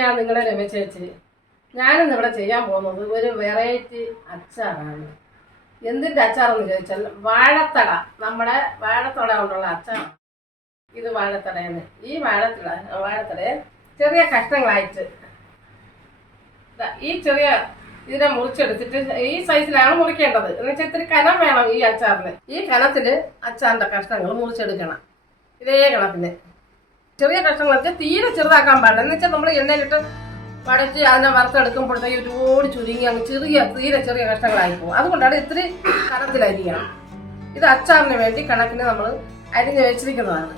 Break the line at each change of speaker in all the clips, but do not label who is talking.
ഞാൻ നിങ്ങളെ രമേശ് ചേച്ചി ഞാനിന്ന് ഇവിടെ ചെയ്യാൻ പോകുന്നത് ഒരു വെറൈറ്റി അച്ചാറാണ്. എന്തിന്റെ അച്ചാറെന്ന് ചോദിച്ചാൽ വാഴത്തട. നമ്മുടെ വാഴത്തട കൊണ്ടുള്ള അച്ചാർ. ഇത് വാഴത്തടയാണ്. ഈ വാഴത്തട വാഴത്തടയെ ചെറിയ കഷ്ണങ്ങളായിട്ട് ഈ ചെറിയ ഇതിനെ മുറിച്ചെടുത്തിട്ട് ഈ സൈസിലാണ് മുറിക്കേണ്ടത്. എന്ന് വെച്ചാൽ ഇത്തിരി കനം വേണം ഈ അച്ചാറിന്. ഈ കനത്തിൽ അച്ചാറിന്റെ കഷ്ണങ്ങൾ മുറിച്ചെടുക്കണം. ഇതേ കണക്കിന്. ചെറിയ കഷ്ണങ്ങളൊക്കെ തീരെ ചെറുതാക്കാൻ പാടില്ല. എന്ന് വെച്ചാൽ നമ്മൾ എണ്ണയിലിട്ട് വടച്ച് അതിനെ വറുത്തെടുക്കുമ്പോഴത്തേക്ക് ഒരുപാട് ചുരുങ്ങി അങ്ങ് ചെറിയ തീരെ ചെറിയ കഷ്ണങ്ങളായി പോകും. അതുകൊണ്ടാണ് ഇത്തിരി കനത്തിലരിയണം. ഇത് അച്ചാറിന് വേണ്ടി കണക്കിന് നമ്മൾ അരിഞ്ഞ് വെച്ചിരിക്കുന്നതാണ്.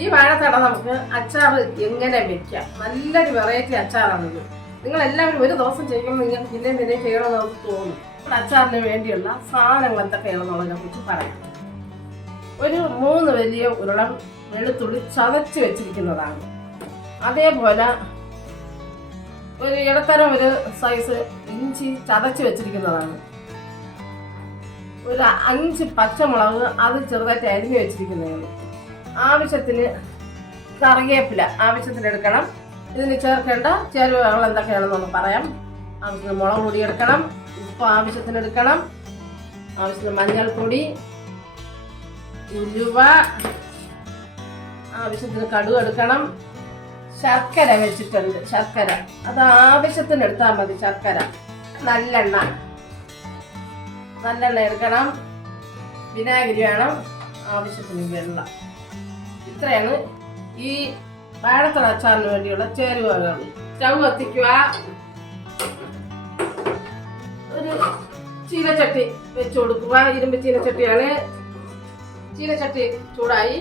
ഈ വാഴത്തട നമുക്ക് അച്ചാർ എങ്ങനെ വെക്കാം? നല്ലൊരു വെറൈറ്റി അച്ചാറാണിത് നിങ്ങൾ എല്ലാവരും ഒരു ദിവസം ചെയ്യുമ്പോൾ നിങ്ങൾക്ക് പിന്നെയും പിന്നെയും ചെയ്യണമെന്ന് തോന്നും. അച്ചാറിന് വേണ്ടിയുള്ള സാധനങ്ങൾ എന്തൊക്കെയാണെന്നുള്ളതിനെ കുറിച്ച് പറയാം. ഒരു മൂന്ന് വലിയ ഉരുളം വെളുത്തുള്ളി ചതച്ച് വെച്ചിരിക്കുന്നതാണ്. അതേപോലെ ഒരു ഇടത്തരം ഒരു സൈസ് ഇഞ്ചി ചതച്ച് വെച്ചിരിക്കുന്നതാണ്. ഒരു അഞ്ച് പച്ചമുളക് അത് ചെറുതായിട്ട് അരിഞ്ഞു വെച്ചിരിക്കുന്നതാണ്. ആവശ്യത്തിന് കറിവേപ്പില ആവശ്യത്തിന് എടുക്കണം. ഇതിന് ചേർക്കേണ്ട ചേരുവകൾ എന്തൊക്കെയാണെന്നൊന്ന് പറയാം. ആവശ്യത്തിന് മുളക് പൊടി എടുക്കണം. ഉപ്പ് ആവശ്യത്തിന് എടുക്കണം. ആവശ്യത്തിന് മഞ്ഞൾപ്പൊടി ഉലുവ ആവശ്യത്തിന് കടുക് എടുക്കണം. ശർക്കര വെച്ചിട്ടുണ്ട് ശർക്കര. അത് ആവശ്യത്തിന് എടുത്താൽ മതി ശർക്കര. നല്ലെണ്ണ. നല്ലെണ്ണ എടുക്കണം. വിനാഗിരി വേണം. ആവശ്യത്തിന് വെള്ളം. ഇത്രയാണ് ഈ വാഴത്തട അച്ചാറിന് വേണ്ടിയുള്ള ചേരുവകൾ. സ്റ്റവ് കത്തിക്കുക. ഒരു ചീനച്ചട്ടി വെച്ച് കൊടുക്കുക. ഇരുമ്പ് ചീനച്ചട്ടിയാണ്. ചീനച്ചട്ടി ചൂടായി.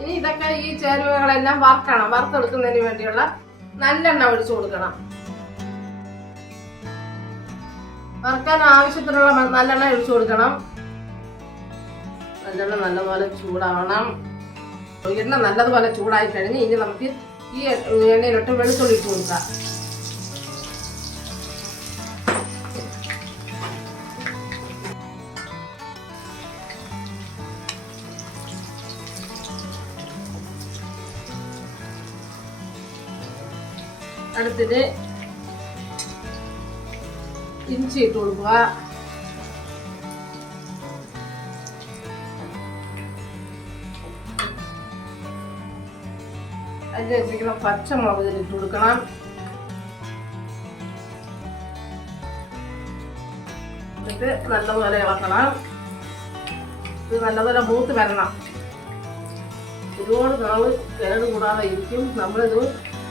ഇനി ഇതൊക്കെ ഈ ചേരുവകളെല്ലാം വറുക്കണം. വറുത്തെടുക്കുന്നതിന് വേണ്ടിയുള്ള നല്ലെണ്ണ ഒഴിച്ചു കൊടുക്കണം. വറുക്കാൻ ആവശ്യത്തിനുള്ള നല്ലെണ്ണ ഒഴിച്ചു കൊടുക്കണം. നല്ലെണ്ണ നല്ലപോലെ ചൂടാവണം. എണ്ണ നല്ലതുപോലെ ചൂടായി കഴിഞ്ഞ് ഇനി നമുക്ക് ഈ എണ്ണയിലോട്ട് വെളുത്തുള്ളി ഇട്ട് കൊടുക്കാം. അടുത്തിട്ട് ഇഞ്ചി ഇട്ട് കൊടുക്കുക അതിൽ വെച്ചിരിക്കുന്ന പച്ചമുളക് ഇതിൽ ഇട്ട് കൊടുക്കണം എന്നിട്ട് നല്ലപോലെ ഇളക്കണം ഇത് നല്ലപോലെ മൂത്ത് വരണം ഒരുപാട് നാൾ കേട് കൂടാതെ ഇരിക്കും നമ്മളിത്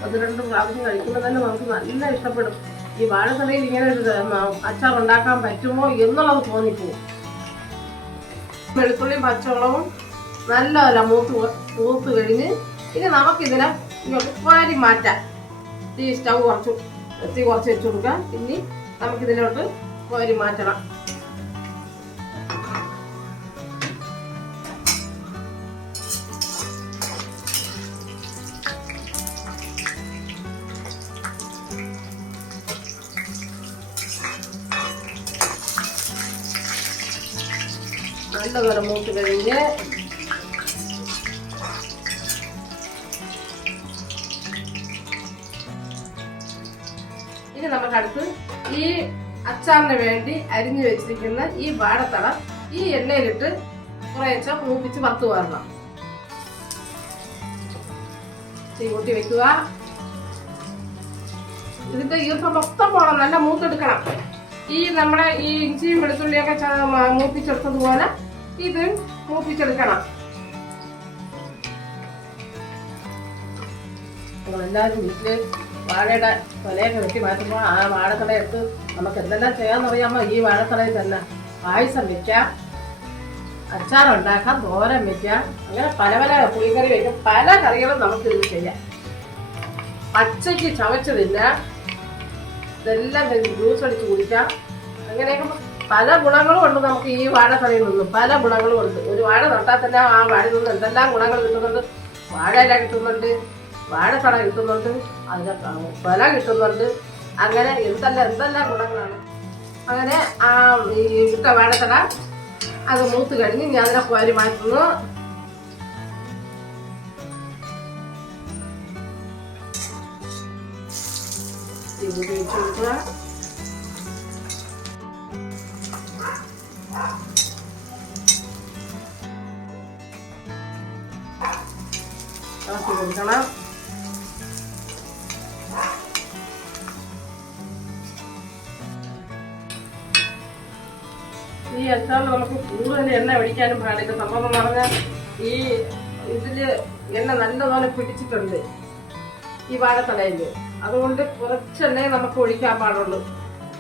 ഒന്ന് രണ്ട് പ്രാവശ്യം കഴിക്കുമ്പോൾ തന്നെ നമുക്ക് നല്ല ഇഷ്ടപ്പെടും. ഈ വാഴത്തലയിൽ ഇങ്ങനെ ഒരു അച്ചാർ ഉണ്ടാക്കാൻ പറ്റുമോ എന്നുള്ളത് തോന്നിപ്പോവും. വെളുത്തുള്ളിയും പച്ചവളവും നല്ലതല്ല മൂത്ത് മൂത്ത് കഴിഞ്ഞ് ഇനി നമുക്കിതിനെ ഒരുപാട് മാറ്റാം. ഈ സ്റ്റൗ കുറച്ച് തീ കുറച്ച് വെച്ച് കൊടുക്കാം. ഇനി നമുക്കിതിലോട്ട് കോരി മാറ്റണം. നല്ലപോലെ മൂത്ത് കഴിഞ്ഞ് ഇനി നമുക്കടുത്ത് ഈ അച്ചാറിന് വേണ്ടി അരിഞ്ഞു വെച്ചിരിക്കുന്ന ഈ വാഴത്തള ഈ എണ്ണയിലിട്ട് കുറേച്ച മൂപ്പിച്ച് വറുത്ത് വരണം. തീ കൂട്ടി വെക്കുക. ഇതിന്റെ ഈർപ്പം മൊത്തം പോകണം നല്ല മൂത്തെടുക്കണം. ഈ നമ്മുടെ ഈ ഇഞ്ചിയും വെളുത്തുള്ളിയൊക്കെ മൂപ്പിച്ചെടുത്തതുപോലെ ഇത് മൂപ്പിച്ചെടുക്കണം എല്ലാവരും വീട്ടിൽ വാഴയുടെ കൊലയൊക്കെ വെട്ടി മാറ്റുമ്പോൾ ആ വാഴത്തട എടുത്ത് നമുക്ക് എന്തെല്ലാം ചെയ്യാന്നറിയാമോ ഈ വാഴത്തടയിൽ തന്നെ പായസം വെക്കാം അച്ചാറുണ്ടാക്കാം തോരൻ വെക്കാം അങ്ങനെ പല പല പുളിക്കറി വെക്കാം. പല കറികളും നമുക്ക് ഇത് ചെയ്യാം. പച്ചയ്ക്ക് ചവച്ചതില്ല ഇതെല്ലാം ജ്യൂസ് അടിച്ച് കുടിക്കാം. അങ്ങനെയൊക്കെ പല ഗുണങ്ങളും ഉണ്ട് നമുക്ക് ഈ വാഴത്തടയിൽ നിന്നും. പല ഗുണങ്ങളും ഉണ്ട്. ഒരു വാഴ നട്ടാൽ തന്നെ ആ വാഴയിൽ നിന്ന് എന്തെല്ലാം ഗുണങ്ങൾ കിട്ടുന്നുണ്ട്? വാഴയില കിട്ടുന്നുണ്ട് വാഴത്തട കിട്ടുന്നുണ്ട് അതിന് പല കിട്ടുന്നുണ്ട്. അങ്ങനെ എന്തെല്ലാം എന്തെല്ലാം ഗുണങ്ങളാണ്. അങ്ങനെ ആ ഈ ഇട്ട വാഴത്തട അത് മൂത്ത് കഴിഞ്ഞ് ഞാൻ അതിനെ കോരി മാറ്റുന്നു. ഇത് കഴിച്ചു കൊടുക്കുക. കൊടുക്കണം. ഈ അച്ചാറിൽ നമുക്ക് കൂടുതൽ എണ്ണ ഒഴിക്കാനും പാടില്ല. സംഭവം പറഞ്ഞാൽ ഈ ഇതിൽ എണ്ണ നല്ലപോലെ പിടിച്ചിട്ടുണ്ട് ഈ വാഴത്തടയിൽ. അതുകൊണ്ട് കുറച്ചെണ്ണേ നമുക്ക് ഒഴിക്കാൻ പാടുള്ളൂ.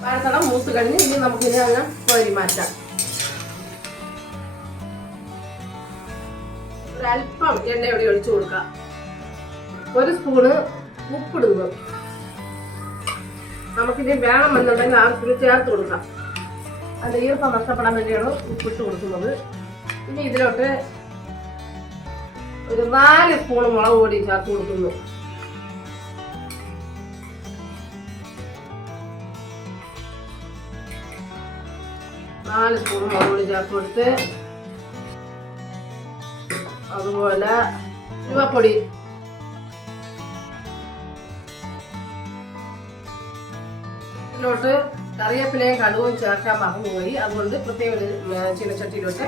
വാഴത്തട മൂത്ത് കഴിഞ്ഞ് ഇനി നമുക്ക് ഇനി അങ്ങ് കോരി മാറ്റാം. ഒരല്പം എണ്ണയോടെ ഒഴിച്ചു കൊടുക്കാം. ഒരു സ്പൂണ് ഉപ്പിടുന്നു. നമുക്കിനി വേണമെന്നുണ്ടെങ്കിൽ ആവശ്യത്തിന് ചേർത്ത് കൊടുക്കാം. അതിന്റെ ഈർപ്പം നഷ്ടപ്പെടാൻ വേണ്ടിയാണ് ഉപ്പിട്ട് കൊടുക്കുന്നത്. ഇനി ഇതിലോട്ട് ഒരു നാല് സ്പൂൺ മുളക് പൊടി ചേർത്ത് കൊടുക്കുന്നു. നാല് സ്പൂൺ മുളക് പൊടി ചേർത്ത് കൊടുത്ത് അതുപോലെ ചുവപ്പൊടി ഇതിലോട്ട് കറിവേപ്പിലയും കടുവും ചേർക്കാൻ മറന്നുപോയി അതുകൊണ്ട് പ്രത്യേക ഒരു ചീനച്ചട്ടിയിലോട്ട്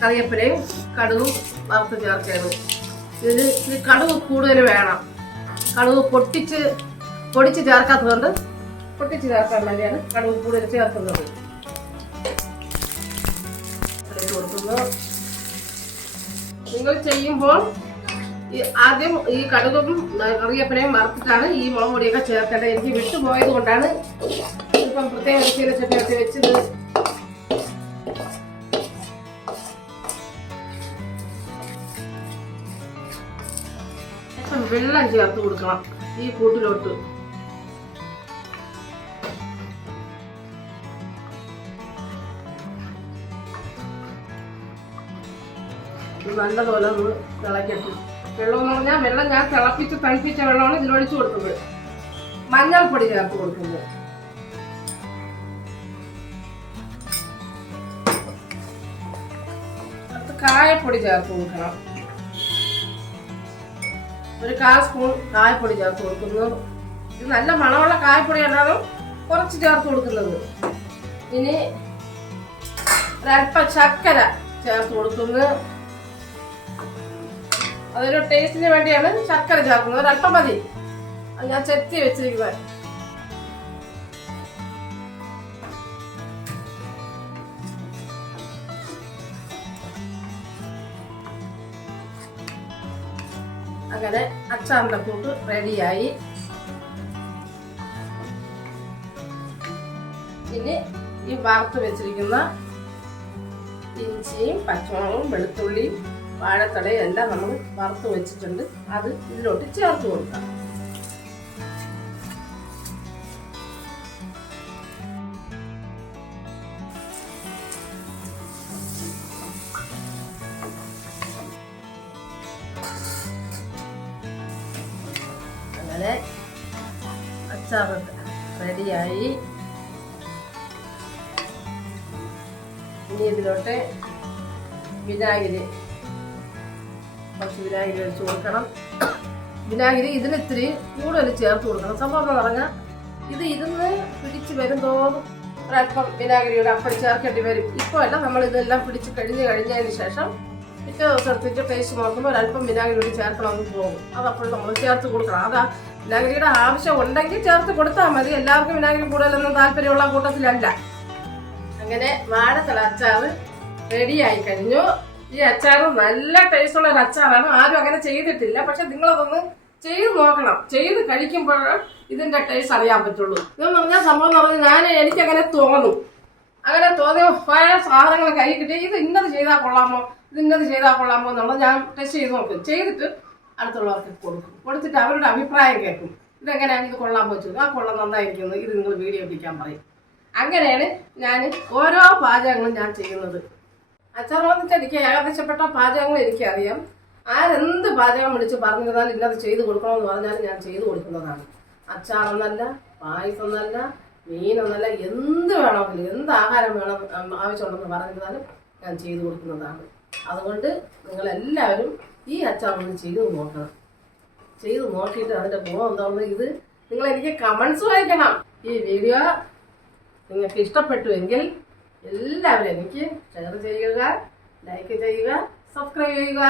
കറിവേപ്പിലയും കടുവും വറുത്ത് ചേർക്കുകയാണ് ഇതിൽ ഇത് കടുവ് കൂടുതൽ വേണം. കടുവ് പൊട്ടിച്ച് പൊടിച്ച് ചേർക്കാത്തതുകൊണ്ട് പൊട്ടിച്ച് ചേർക്കാൻ വേണ്ടിയാണ് കടുവ് കൂടുതൽ ചേർക്കുന്നത്. കൊടുക്കുന്നു. നിങ്ങൾ ചെയ്യുമ്പോൾ ഈ ആദ്യം ഈ കടുകും കറിയപ്പനയും വറുത്തിട്ടാണ് ഈ മുളക് പൊടിയൊക്കെ ചേർക്കേണ്ടത്. എനിക്ക് വിട്ടുപോയത് കൊണ്ടാണ് ഇപ്പം പ്രത്യേക ചീന ചട്ടിയൊക്കെ വെച്ചത്. വെള്ളം ചേർത്ത് കൊടുക്കണം ഈ കൂട്ടിലോട്ട്. നല്ലതുപോലെ ഒന്ന് തിളക്കട്ടെ വെള്ളം എന്ന് പറഞ്ഞാൽ വെള്ളം ഞാൻ തിളപ്പിച്ച് തണുപ്പിച്ച വെള്ളമാണ് ഇതിലൊഴിച്ചു കൊടുക്കുന്നത്. മഞ്ഞൾപ്പൊടി ചേർത്ത് കൊടുക്കുന്നത്. കായപ്പൊടി ചേർത്ത് കൊടുക്കണം. ഒരു കാൽ സ്പൂൺ കായപ്പൊടി ചേർത്ത് കൊടുക്കുന്നു. ഇത് നല്ല മണമുള്ള കായപ്പൊടി അല്ലാതെ കുറച്ച് ചേർത്ത് കൊടുക്കുന്നത്. ഇനി ഒരല്പം ശർക്കര ചേർത്ത് കൊടുക്കുന്നു. അതൊരു ടേസ്റ്റിന് വേണ്ടിയാണ് ശർക്കര ചേർക്കുന്നത്. ഒരല്പം മതി. ഞാൻ ചെത്തി വെച്ചിരിക്കുന്നത് അങ്ങനെ അച്ചാറിന്റെ കൂട്ട് റെഡിയായി ഇനി ഈ വറുത്ത് വെച്ചിരിക്കുന്ന ഇഞ്ചിയും പച്ചമുളകും വെളുത്തുള്ളിയും വാഴത്തടയും എല്ലാം നമ്മൾ വറുത്ത് വെച്ചിട്ടുണ്ട്. അത് ഇതിലോട്ട് ചേർത്ത് കൊടുക്കാം. അങ്ങനെ അച്ചാർ റെഡിയായി. ഇനി ഇതിലോട്ട് വിനാഗിരി കുറച്ച് വിനാഗിരി ഒഴിച്ച് കൊടുക്കണം. വിനാഗിരി ഇതിന് ഇത്തിരി കൂടുതൽ ചേർത്ത് കൊടുക്കണം. സംഭവം എന്ന് പറഞ്ഞാൽ ഇത് ഇരുന്ന് പിടിച്ച് വരുന്തോറും ഒരല്പം വിനാഗിരിയുടെ അപ്പം ചേർക്കേണ്ടി വരും. ഇപ്പോൾ അല്ല നമ്മൾ ഇതെല്ലാം പിടിച്ച് കഴിഞ്ഞ് കഴിഞ്ഞതിന് ശേഷം പിറ്റേ ദിവസം എടുത്തിട്ട് ടേസ്റ്റ് നോക്കുമ്പോൾ ഒരല്പം വിനാഗിരി കൂടി ചേർക്കണമെന്ന് പോകും അതപ്പോൾ നമ്മൾ ചേർത്ത് കൊടുക്കണം. അതാ വിനാഗിരിയുടെ ആവശ്യം ഉണ്ടെങ്കിൽ ചേർത്ത് കൊടുത്താൽ മതി. എല്ലാവർക്കും വിനാഗിരി കൂടുതലൊന്നും താല്പര്യമുള്ള കൂട്ടത്തിലല്ല. അങ്ങനെ വാഴത്തല അച്ചാറ് റെഡിയായി കഴിഞ്ഞു. ഈ അച്ചാറ് നല്ല ടേസ്റ്റ് ഉള്ള ഒരു അച്ചാറാണ്. ആരും അങ്ങനെ ചെയ്തിട്ടില്ല. പക്ഷെ നിങ്ങളതൊന്ന് ചെയ്ത് നോക്കണം. ചെയ്ത് കഴിക്കുമ്പോൾ ഇതിന്റെ ടേസ്റ്റ് അറിയാൻ പറ്റുള്ളൂ. ഇതെന്ന് പറഞ്ഞ സംഭവം എന്ന് പറഞ്ഞാൽ ഞാൻ എനിക്കങ്ങനെ തോന്നും. അങ്ങനെ തോന്നിയ പല സാധനങ്ങൾ കൈ കിട്ടി. ഇത് ഇന്നത് ചെയ്താൽ കൊള്ളാമോ? ഇത് ഇന്നത് ചെയ്താൽ കൊള്ളാമോ എന്നുള്ളത് ഞാൻ ടെസ്റ്റ് ചെയ്ത് നോക്കും. ചെയ്തിട്ട് അടുത്തുള്ളവർക്ക് കൊടുക്കും. കൊടുത്തിട്ട് അവരുടെ അഭിപ്രായം കേൾക്കും. ഇതെങ്ങനെയാണ്? ഇത് കൊള്ളാൻ പറ്റുന്നത് ആ കൊള്ളം നന്നായിരിക്കുന്നു ഇത് നിങ്ങൾ വീഡിയോ പിടിക്കാൻ പറയും. അങ്ങനെയാണ് ഞാൻ ഓരോ പാചകങ്ങളും ഞാൻ ചെയ്യുന്നത്. അച്ചാറെന്ന് വെച്ചാൽ എനിക്ക് ഏകദേശപ്പെട്ട പാചകങ്ങൾ എനിക്കറിയാം. ആരെന്ത് പാചകം വിളിച്ച് പറഞ്ഞിരുന്നാലും ഇന്നത് ചെയ്ത് കൊടുക്കണമെന്ന് പറഞ്ഞാലും ഞാൻ ചെയ്തു കൊടുക്കുന്നതാണ്. അച്ചാറെന്നല്ല പായസമെന്നല്ല മീനെന്നല്ല എന്ത് വേണമെങ്കിലും എന്ത് ആഹാരം വേണം ആവശ്യമുണ്ടെന്ന് പറഞ്ഞിരുന്നാലും ഞാൻ ചെയ്തു കൊടുക്കുന്നതാണ്. അതുകൊണ്ട് നിങ്ങളെല്ലാവരും ഈ അച്ചാർ ഒന്ന് ചെയ്തു നോക്കണം. ചെയ്ത് നോക്കിയിട്ട് അതിന്റെ ഗുണം എന്താണെന്ന് ഇത് നിങ്ങൾ എനിക്ക് കമൻസ് വായിക്കണം. ഈ വീഡിയോ നിങ്ങൾക്ക് ഇഷ്ടപ്പെട്ടുവെങ്കിൽ എല്ലാവരും എനിക്ക് ഷെയർ ചെയ്യുക ലൈക്ക് ചെയ്യുക സബ്സ്ക്രൈബ് ചെയ്യുക.